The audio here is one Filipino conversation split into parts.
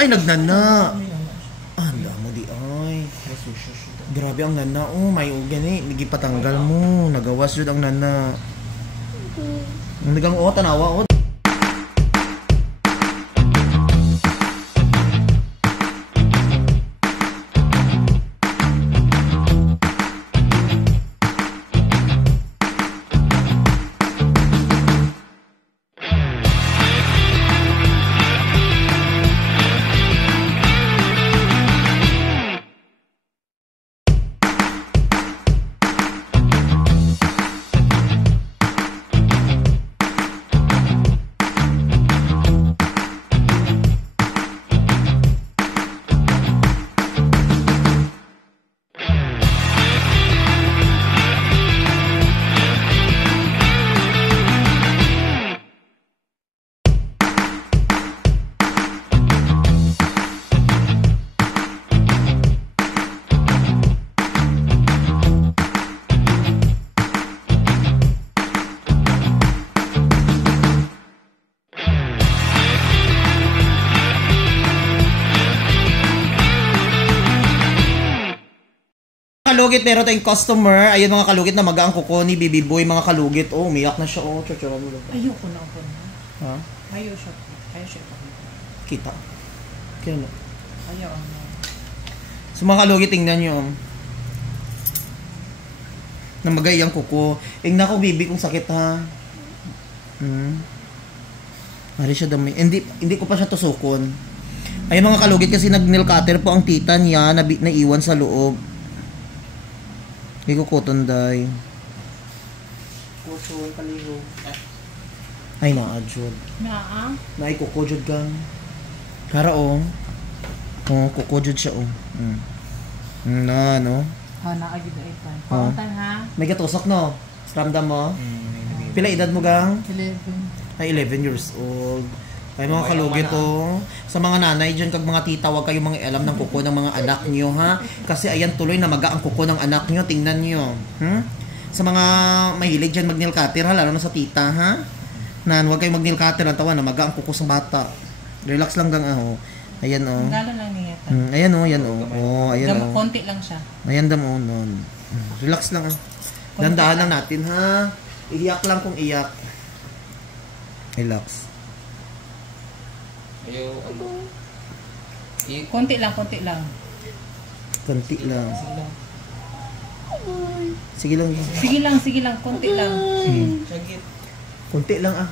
Ay, nagnana. Ah, mo di ay. Grabe ang nana. Oh, may ugan eh. Nagipatanggal mo. Nagawas yun ang nana. Nagang tanawa. Kalugit, meron tayong customer. Ayun mga kalugit na magaan kuko ni Bibi Boy. Mga kalugit. Oh, umiyak na siya. Oh, chacharan mo lang. Ayoko na ako na. Ha? Ayaw siya. Ayaw siya. Kita. Kaya na. Ayaw na. So mga kalugit, tingnan nyo. Namagay ang kuko. Tingnan ko, Bibi, kung sakit ha. Mari siya dami. Hindi ko pa siya tusukon. Ayun mga kalugit, kasi nag-nail cutter po ang tita niya. Naiwan sa loob. Hindi ko cotton dye. Kuso, kaliho. Ay, naadjod. Naa? Naay kukojod gang. Kara oh. Oh, kukojod siya oh. Na, no? Oh, naagid na ipan. Pauntan ha? May gatusok no? Ramdam mo? Pila edad mo gang? 11. Ay, 11 years old. Ay, mga kalugit to. Sa mga nanay dyan, kag mga tita, wag kayong mga alam ng kuko ng mga anak nyo, ha? Kasi ayan tuloy na maga ang kuko ng anak nyo. Tingnan nyo. Sa mga mahilig dyan mag-nail cutter, ha? Lalo na sa tita, ha? Nan, wag kayong mag-nail cutter. Ang tawa na maga ang kuko sa bata. Relax lang gang, aho. Ayan, oh. Lalo lang niya. Ayan, oh. Ayan, oh. Oh, ayan, oh. Konti lang siya. Ayan, damo, nun. Relax lang, ah. Dandahan lang natin, ha? Iyak lang kung iyak. Relax. Ayaw, Konti lang, konti lang. Konti lang. Sige lang. Sige lang, konti lang. Konti lang ah.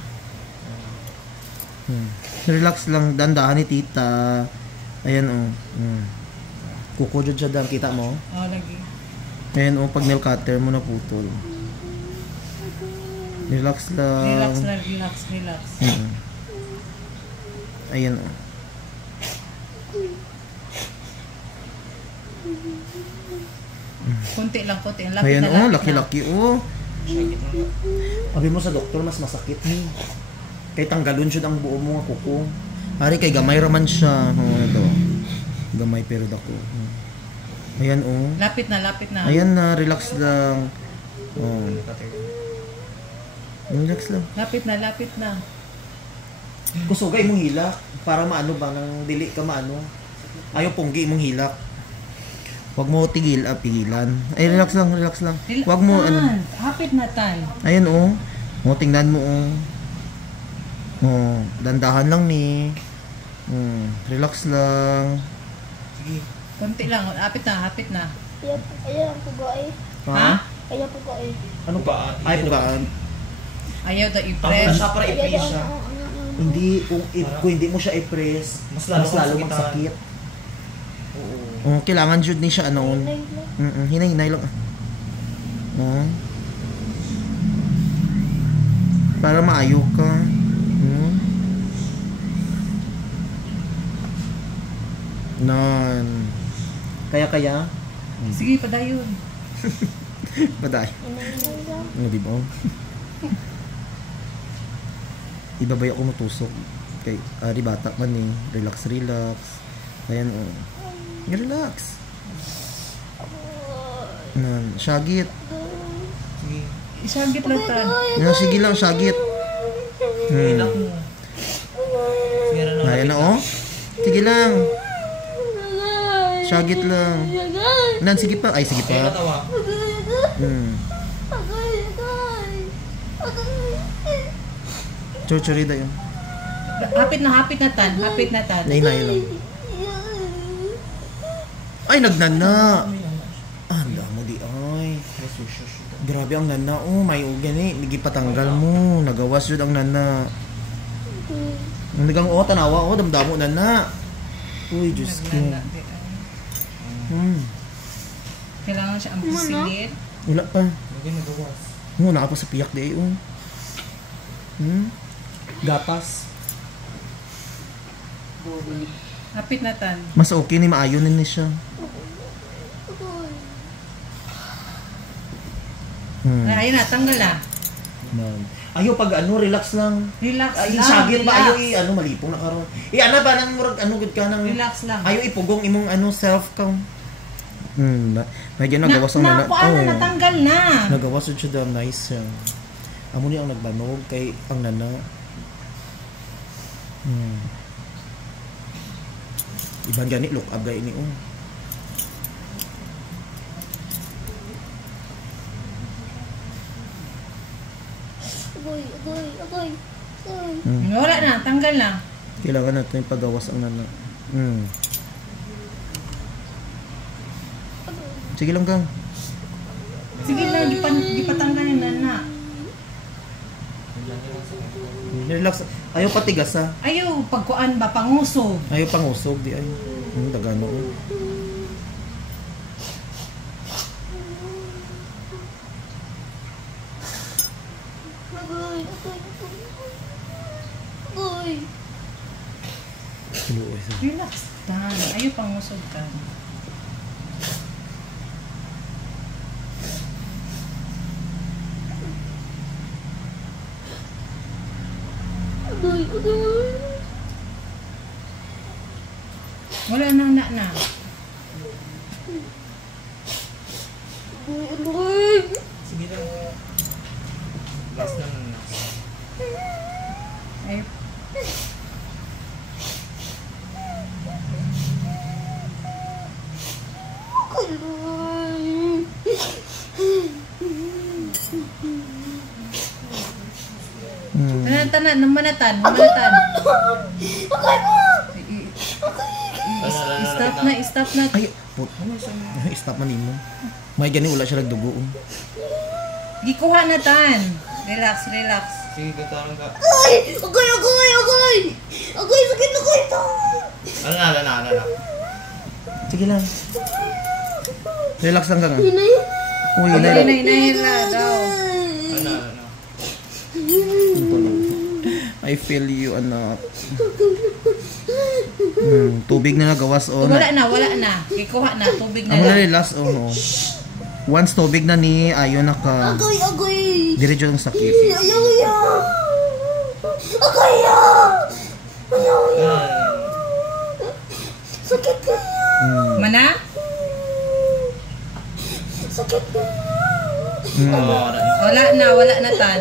Relax lang, dandahan ni tita. Ayan oh. Kukujod siya dam, kita mo? Oh, lagi. Ayan oh, pag nail cutter mo na putol. Relax lang. Relax. Ayan oh. Konti lang. Ayan oh, laki-laki oh. Sabi mo sa doktor, mas masakit ni. Kay tanggalon siya ang buo mo nga kuko. Ari kay gamay raman siya. Oh, ito. Gamay pero dako. Ayan oh. Lapit na. Ayan na, relax lang. Oh. Relax lang. Lapit na. Kusugay mong hilak para maano ba nang dili ka maano. Ayaw punggi mong hilak. Huwag mo pigilan. Ay, relax lang. Huwag mo Hapit na tan. Ayan oh. Oh, tingnan mo oh. Oh, dandahan lang ni. Relax lang. Sige. Konti lang, hapit na. Ayaw po ba eh. Ha? Ayaw po ba eh. Ano ba? Ay, pugaan. Ayaw da i-press. Para i-press siya. Hindi, kung hindi mo siya i-press, mas lalo magsakit. Oo. Kailangan jud ni siya ano. Hinay-hinay lang. Para maayo ka. Non. Kaya? Sige, padayon. Paday. Ano di ba? Ibabay ako matusok. Kay ari bata man eh. Relax. Ayan oh. Relax. Syagit. Sige. Syagit lang tan. Sige lang, syagit. Ayan na oh. Sige lang. Syagit lang. Nan, sige pa. Ay, sige pa. Chorchorida yun. Hapit na tan. Hapit na tan. Nahinay lang. Ay, nagnana. Ah, ang damo di ay. Grabe ang nana. Oh, may ugan eh. Ligi patanggal mo. Nagawas yun ang nana. Ang nagang tanawa. Damdamo nana. Uy, Diyos ko. Kailangan siya ang busilit. Wala pa. Naka pa sa piyak di ay. Gapas. Hapit na tan. Mas okay ni maayon ni siya. Ayun na, tanggal na. Ayaw pag relax lang. Relax Ay, lang. sagit ba? Relax. Ayaw malipong na karon. Ano ba nang murag good ka nang Relax lang. ayaw ipugong imong self ka. Medyo nagawas ang nana. Natanggal na. Nagawas siya daw nice siya. Amo ni ang nagbanog kay ang nana. Iban gani look up gay ni Agoy. Wala na, tanggal na. Kailangan natin pagawas ang nana. Sige lang kang. Sige lang, gipatanggal yung nana. Relax. Ayaw patigas ha. Ayaw, pagkuan ba, pangusog. Ayaw pangusog di ay. Dagano. Agoy. Relax tan. Ayaw pangusog ka. Agoy. Wala nang na. Agoy. Sige lang. Last na lang. Ay, tanan, humanatan. Stop na. Ay, stop man nimo. May gani wala siya nagdugo. Gikuha na tan. Relax. Sige, gataran ka. Agoy. Sakit na ko ito. Ano na. Sige lang. Relax lang ka nga. Uy, Hila daw. Ano. I feel you, anak. Tubig na nagawas, Wala na. Gikuha na, tubig na Amo na lang. relax, no. Once tubig na ni, ayaw na ka. Agoy. Diretso ng sakit. Ayaw. Agoy. Sakit ka. Mana? Sakit ka. Wala na tan.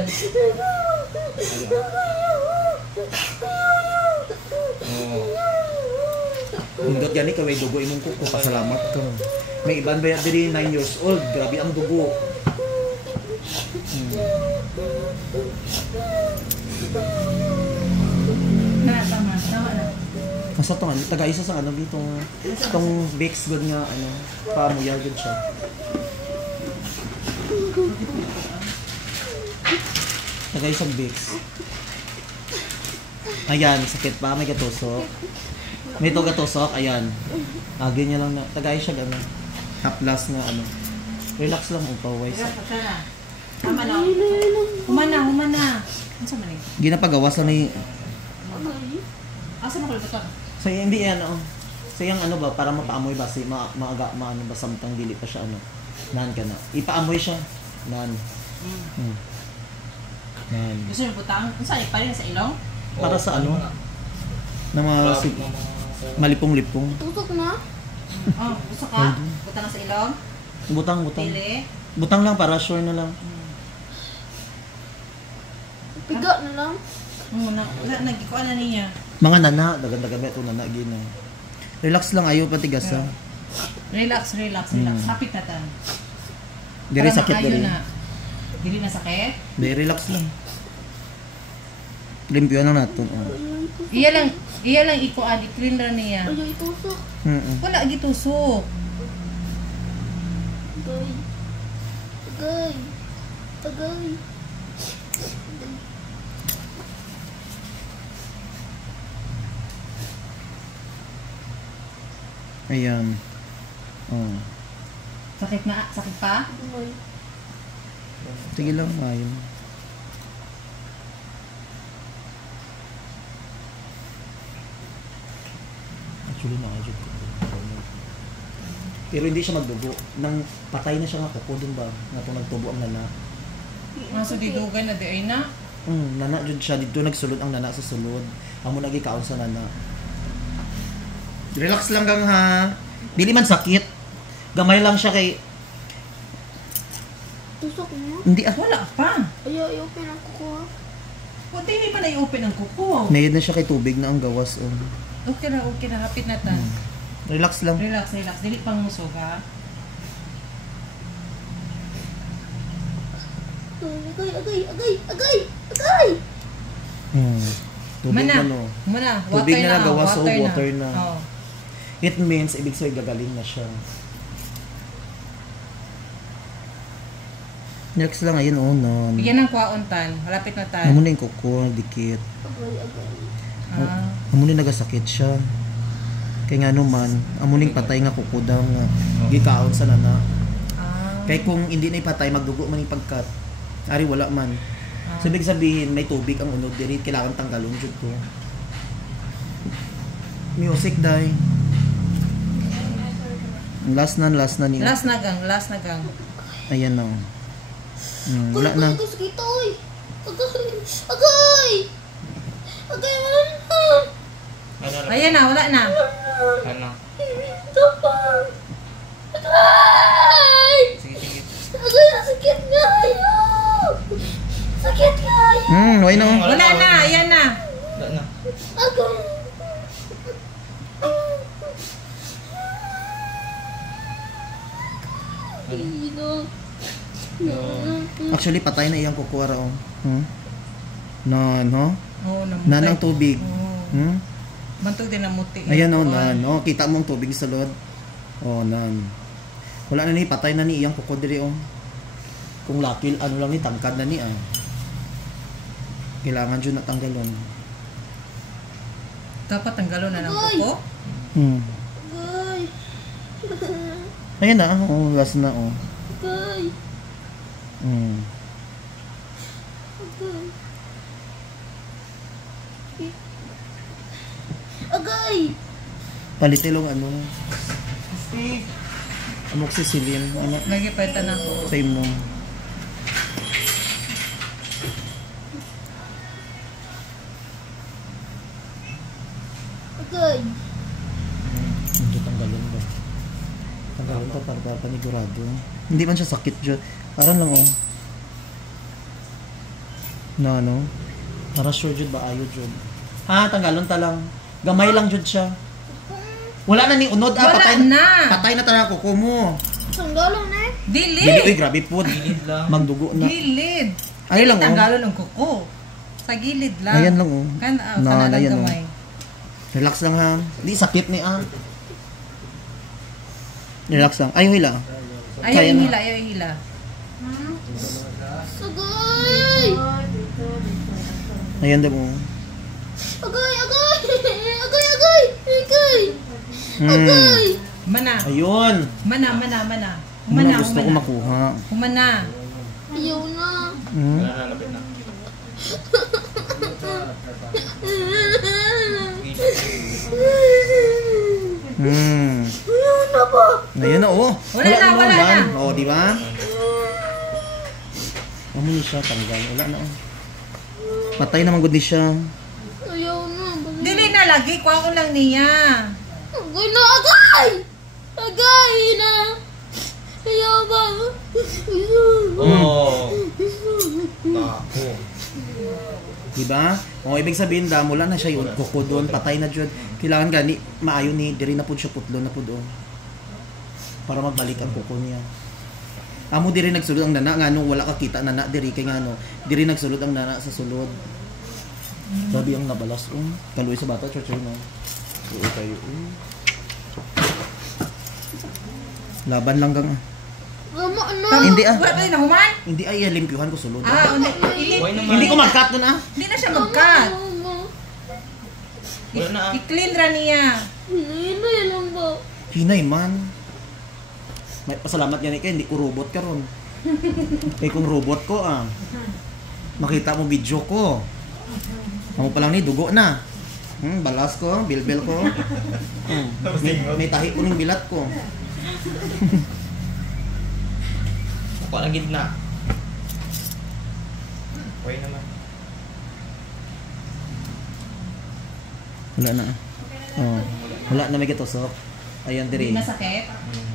Hindot gani ka, may dugo imong kuko, pasalamat ka. May iban ba diri 9 years old, grabe ang dugo. Tama na. Asa to nga, taga-isa sa dito tong Vicks good nga pamuyag gud siya. Taga-isa Vicks. Ayan, sakit pa, may gatusok. May to gatusok, ayan. Agin niya lang na, taga-isa haplas nga Relax lang upaway sa. Tama na. Humana. Ano sa mali? Ginapagawas lang ni Asa mo ko So hindi yan So yung ba para mapaamoy ba si maaga maano ba samtang dili pa siya nan ka na. Ipaamoy siya. Nan. Nan. Gusto niyo butang? Unsa pa rin sa ilong? Para sa na mga malipong-lipong. Tutok na. Gusto ka? Butang na sa ilong? Butang. Pili. Butang lang para sure na lang. Piga na lang. Wala, nagikuha na niya. Mga nana, dagan-dagan ito nana gina. Relax lang, ayaw patigas ha. Relax. Hapit na tan. Diri sakit diri. Dili na sakit? Di, relax lang. Limpyo lang nato. Oh. Iya lang ikuan, i-clean ra niya. Ayaw itusok. Wala gitusok. Agay. Ayan. Oh. Sakit pa? Agay. Sige lang, ayun. Actually, nakajud ko. Pero hindi siya magdugo. Nang patay na siya nga kuko dun ba? Nga itong nagtubo ang nana. So didugan na di ay na? Nana jud siya. Dito nagsulod ang nana sa sulod. Amo nagikaon sa nana. Relax lang gang ha. Dili man sakit. Gamay lang siya kay... Tusok mo? Hindi Wala pa. Ayaw i-open ang kuko. O, hindi pa na-i-open ang kuko. Mayad na siya kay tubig na ang gawas. Oh. Okay na. Hapit na tan. Relax lang. Relax. Dili pang musog ha. Agay! Tubig na no. Muna. Tubig na gawas o water na. Oh. It means, ibig sabihin gagaling na siya. Relax lang, ayun oh, no. Bigyan ng kwaon tan. Malapit na tan. Amo na yung kuko, dikit. Amo na nagasakit siya. Kaya nga naman, amo na yung patay nga kuko daw nga. Gikaon sa nana. Kaya kung hindi na ipatay, magdugo man yung pagkat. Ari, wala man. So, ibig sabihin, may tubig ang unod diri, kailangan tanggalon jud ko. Music dai. Last na niyo. Last na gang. Ayan na. Wala na. Agay! Ayan na, wala na. Ano? Agay! Sige. Agay, sakit nga ayaw! Why na? Wala na, ayan na. Wala na. Agay! Actually, patay na iyang kukuha raw. No? Oo, Nanang tubig. Bantog din ang muti. Ayan o, no. Kita mo ang tubig sa lod. Nan. Wala na ni, patay na ni iyang kuko diri o. Kung lakil, ano lang ni, tangkad na ni Kailangan dyan natanggalon. Dapat tanggalon na ng kuko? Agay! Ayan na, last na Agay! Agay! Palitilong ano. Amoxicillin. Lagi pa ito na. Same mo. Agay! Medyo tanggalon ba? Tanggalon pa para panigurado. Hindi man siya sakit dyan. Parang lang No. Para sure dyan ba ayaw dyan? Tanggalon ta lang. Gamay lang dyan siya. Wala na ni unod Wala patay na. Patay na talaga kuko mo. Tanggalon na Dili, Dilid. grabe po. Gilid lang. Magdugo na. Gilid. Ay lang Tanggalon ng kuko. Sa gilid lang. Ayan lang Kana lang ayan, gamay. Relax lang ha. Di sakit ni Relax lang. Ayaw hila. Ayaw Kaya na. hila. Agay! Ayan daw mo. Agay! Agay! Mana. Ayun. Mana. Humana gusto ko makuha. Humana. Ayaw na! Wala na, lapit na. Ayaw na ba? Ayan na Wala na. Di ba? Amo ni siya tanggal. Wala na Patay naman gud ni siya. Ayaw na. Dili na lagi. Kuha ko lang niya. Agay na! Agay! Agay na! Ayaw ba? Oo. Bako. Diba? O ibig sabihin da, mula na siya yun, kuko doon, patay na dyan. Kailangan gani, maayo ni, diri na po siya putlo na po doon. Para magbalik ang kuko niya. Amo diri nagsulod ang nana, nga nung wala ka kita nana, diri kay nga no, diri nagsulod ang nana sa sulod. Sabi ang nabalas, kaluoy sa bata, church no. Oo kayo. Laban lang gang. Tama na. Hindi Wala tayo na human? Hindi ay limpyuhan ko sulod. Why naman? Hindi ko mag-cut doon Hindi na siya mag-cut. Wala na. I-clean ra niya. Hinay lang ba? Hinay man. May pasalamat yan kay hindi ko robot karon. Kay kung robot ko makita mo video ko. Amo pa lang ni dugo na. Balas ko, bilbel ko. May tahi ko ng bilat ko. Ako ang gitna. Why naman? Wala na. Oh. Wala na may gatusok. Ayan diri. Hindi masakit.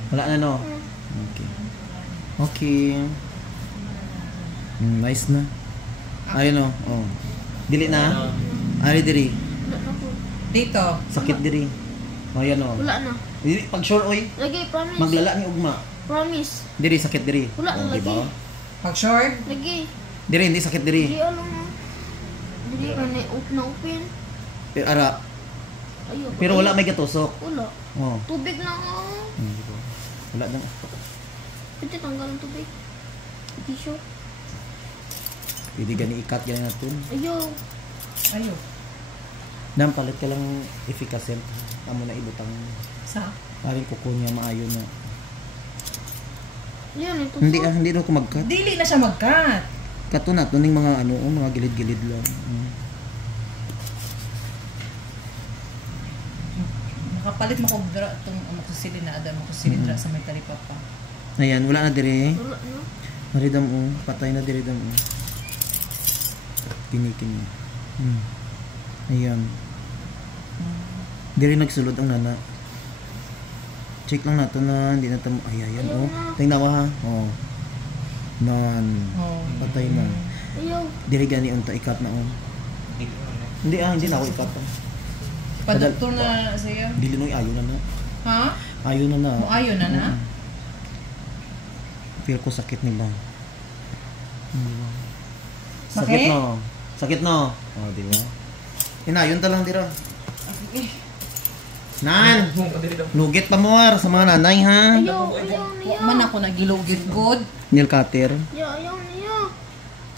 Wala na no. Okay. Okay. Nice na. Ayun oh. Dili na. Ay diri. Dito. Sakit diri. Ayan oh. Wala na. Dili pag sure oy. Lagi, promise. Maglala ni ugma. Promise. Diri sakit diri. Wala na lagi. Diba? Pag short. Lagi. Diri hindi sakit diri. Hindi alam mo. Hindi ka na-open. Pero ara. Ayaw. Pero wala may gatusok. Wala. Oh. Tubig lang Diba? Wala na. Pwede tanggalan tubig. Tissue. Pwede gani ikat gani natin. Ayaw. Ayo. Nang palit ka lang efficacent. Amo na ibutang Sa? paring kuko niya maayo na. Yan, ito. Hindi na ko mag-cut. Dili na siya mag-cut. Kato na to ning mga mga gilid-gilid lang. Nakapalit mo kog dra tong makusilin na ada makusilin dra sa may talipapa. Ayan, wala na dire. Wala na. Maridam patay na dire dam Kinikin. Ayan. Dire nagsulod ang nana. Check lang nato na hindi na tamo. Ayan Tingnan mo ha. Nan. Oh. Patay na. Ayaw. Dire gani unta ikat na Hindi ko ano. Hindi na ako ikat. Pa-doktor na siya. Dili no ayo na na. Ha? Ayo na na. Mo ayo na na. Feel ko sakit nila. Sakit? no. Sakit no. Di ba? Inayon ta lang dira. Nan, lugit pa more sa mga nanay ha. Ayaw. Ayaw niya. Man ako nagilugit good. Nail cutter. Ayaw niya.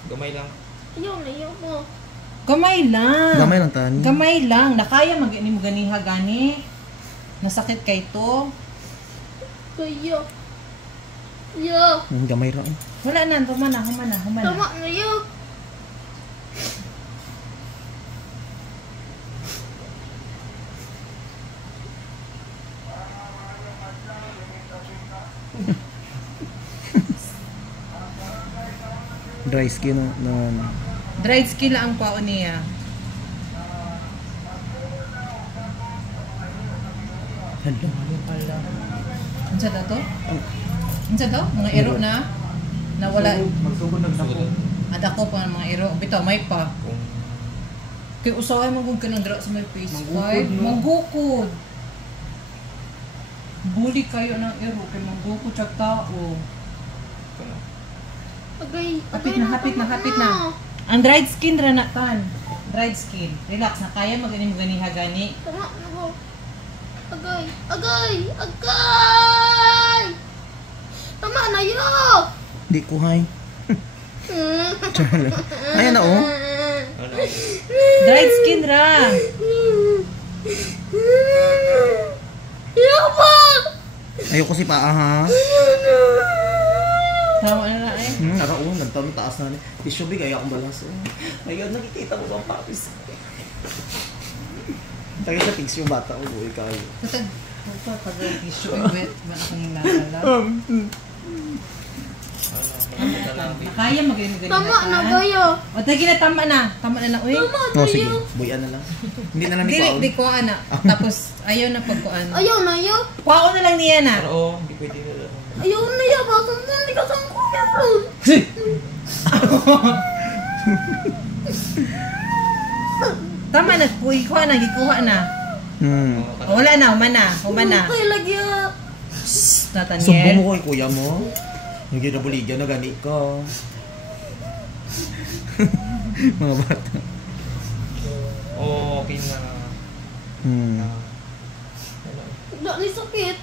Gamay lang. Ayaw niya po. Gamay lang. Gamay lang tani. Gamay lang. Nakaya mag-ini mo ganiha gani. Nasakit kay to. Kaya. Ayaw. Gamay ra. Wala na, humana. Tama na yun. Dry skin no. Dried skin lang ang paon niya. Hello. Hala. Unsa daw to? Unsa daw? Mga iro na nawala. Magsugod Sugod. Ada ko pa mga iro. Bitaw may pa. Kung Kay usahay man gud kanang dra sa may face. Manggukod, no? Manggukod. Bully kayo ng iro kay manggukod sa tao. ano. Agay. Hapit na. Ang dried skin ra na tan. Dried skin. Relax na kaya magani mo ganiha gani. Tama na ko. Agay. Agay. Tama na yun. Di ko hay. Ayan na Ano? Dried skin ra. Yaba. Ayoko si paa ha. Tama na na eh. Naraon, nagtanong taas na. Tissue big, ayaw akong balas. Ayun, nakikita mo bang papis? Tagay sa pigs yung bata ko, buhay kayo. Katag pag tissue wet man akong nalala. Nakaya magani mo ganiha. Tama na kayo. O tagi na tama na. Tama na uy. Tama na Oh, sige, yun. buyan na lang. Hindi na lang ni Dili Paul. di ko ana. Tapos ayaw na pagkuan. Ayaw na yun. Kuha na lang niya na. Pero hindi pwede na. Ayaw na yun. Bakit mo hindi ka saan kuya ron? Tama na, kuha na, gikuha na. O, wala na, humana. Kaya lagi ah. Shhh, Sumbong Nathaniel. mo kay kuya mo. Yung ginabuligan na gani ko. Mga bata. Okay na. Dali sakit.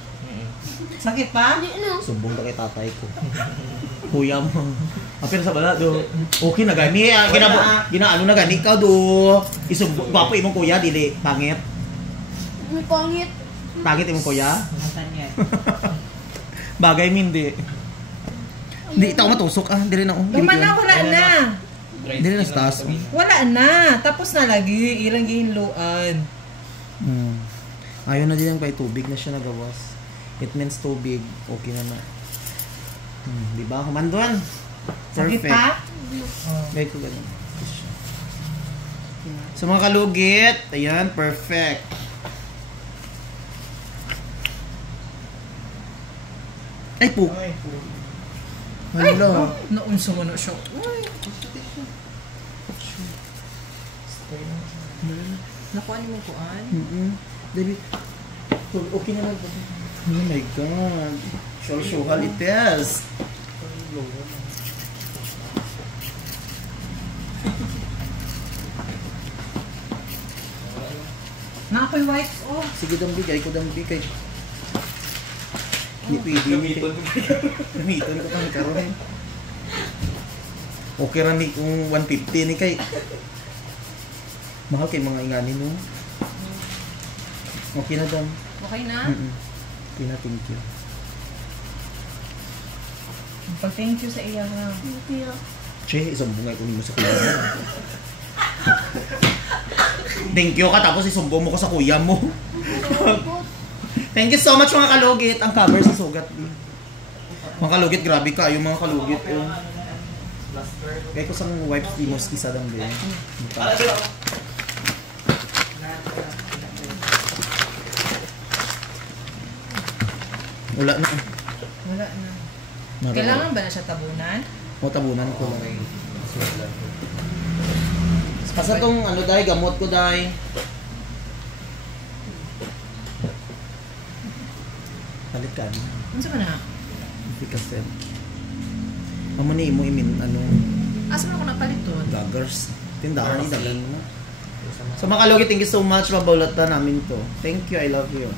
Sakit pa? Hindi na. Sumbong ka kay tatay ko. Kuya mo. Pero sa bala do. Okay na gani. Ginaano na gani ka do. Isumbong. Gwapo imong kuya, dili. Pangit. May pangit. Pangit imong kuya. Nathaniel. Bagay hindi. Hindi ito matusok ah. Dili na. Humana, wala na. Hindi na sa taas. Wala na. Tapos na lagi. Ilang gihinluan. Ayaw na din yung kay tubig na siya nagawas. It means tubig. Okay na na. Diba? Humanduan. Sakit pa? Gaya ko ganun. Sa mga kalugit, ayan, perfect. Ay po. Hala. Naunso mo na siya. Uy. Nakuha niyo mong kuan? David, okay na lang. Oh my God. Show halites. Na ako'y wipes off. Sige, dambi. Kaya ko dambi. Kay... Hindi pwede. Gamiton ko kang karoon. Okay rin kung 150 ni kay... Mahal kay mga ingani no. Okay na dam. Okay na? Okay na, thank you. Pag-thank you sa iya nga. Hindi ah. Che, isang bungay kunin mo sa kuya mo. Thank you ka, tapos isumbong mo ko sa kuya mo. Thank you so much mga kalugit. Ang cover sa sugat. Mga kalugit, grabe ka. Yung mga kalugit. Kaya ko sa wipes di mo isa dam din. Wala na. Wala na. Kailangan ba na siya tabunan? O, tabunan ko lang. Kasi itong ano dahi, gamot ko dahi. Palit ka na. Ano ba na? Hindi kasi. Amo ni imo imin, ano, Asa mo ako napalit doon? vloggers. Tindahan ni dalan mo. So mga kalugit, thank you so much. Mabaulat na namin to. Thank you, I love you.